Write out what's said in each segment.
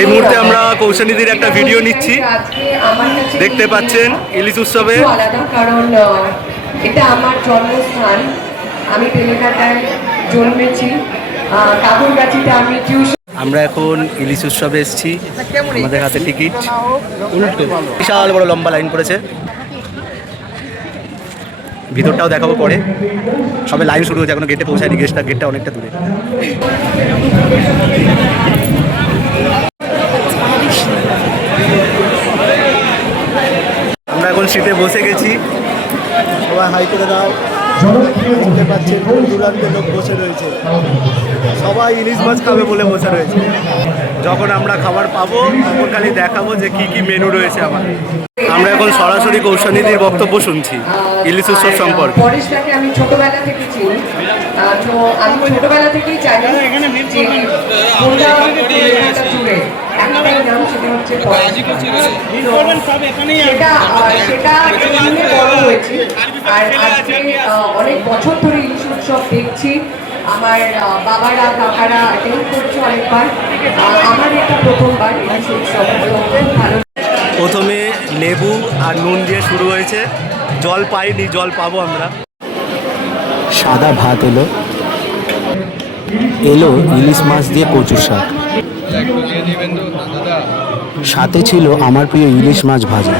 এই মুহূর্তে আমরা কৌশানীদের একটা ভিডিও নিচ্ছি, দেখতে পাচ্ছেন ইলিশ উৎসবে। কারণ এটা আমার জন্মস্থান, আমি বেলেঘাটায় জন্মেছি, কাকুরগাছিতে আমি টিউশন। আমরা এখন ইলিশ উৎসবে এসেছি, আমাদের হাতে টিকিট, বিশাল বড় লম্বা লাইন পড়েছে। ভিতরটাও দেখাবো পরে, সবে লাইন শুরু হয়েছে, এখনো গেটে পৌঁছায়নি, গেটটা অনেকটা দূরে। আমরা এখন সিটে বসে গেছি, সবাই হাই করে দাও। দেখতে পাচ্ছেন দূরান্তে লোক বসে রয়েছে, সবাই ইলিশ মাছ খাবে বলে বসে রয়েছে। যখন আমরা খাবার পাবো তখন খালি দেখাবো যে কি কি মেনু রয়েছে আমাদের। আমরা এখন সরাসরি কৌশানীদের বক্তব্য শুনছি ইলিশ উৎসব সম্পর্কে। পরেশটাকে আমি ছোটবেলা থেকে চিনি, তো আমি ছোটবেলা থেকেই জানি যে গোটা বেলেঘাটা জুড়ে একটাই নাম, সেটা হচ্ছে পরেশ। সেটা নিয়ে বড় হয়েছি, আর আজকে অনেক বছর ধরে ইলিশ উৎসব দেখছি। আমার বাবারা কাকারা অ্যাটেন্ড করছে অনেকবার, আমার এটা প্রথমবার ইলিশ উৎসব, খুব ভালো। প্রথমে লেবু আর নুন দিয়ে শুরু হয়েছে, জল পাইনি, জল পাবো আমরা। সাদা ভাত এলো ইলিশ মাছ দিয়ে কচু শাক, সাথে ছিল আমার প্রিয় ইলিশ মাছ ভাজা।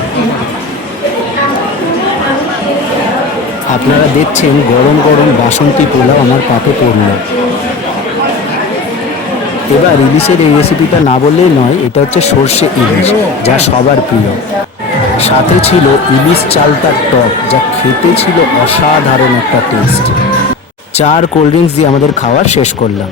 আপনারা দেখছেন গরম গরম বাসন্তী পোলাও আমার পাতে পড়ল। এবার ইলিশের এই রেসিপিটা না বললেই নয়, এটা হচ্ছে সর্ষে ইলিশ, যা সবার প্রিয়। সাথে ছিল ইলিশ চালতার টক, যা খেতে ছিল অসাধারণ একটা টেস্ট। 4 কোল্ড ড্রিঙ্কস দিয়ে আমাদের খাওয়া শেষ করলাম।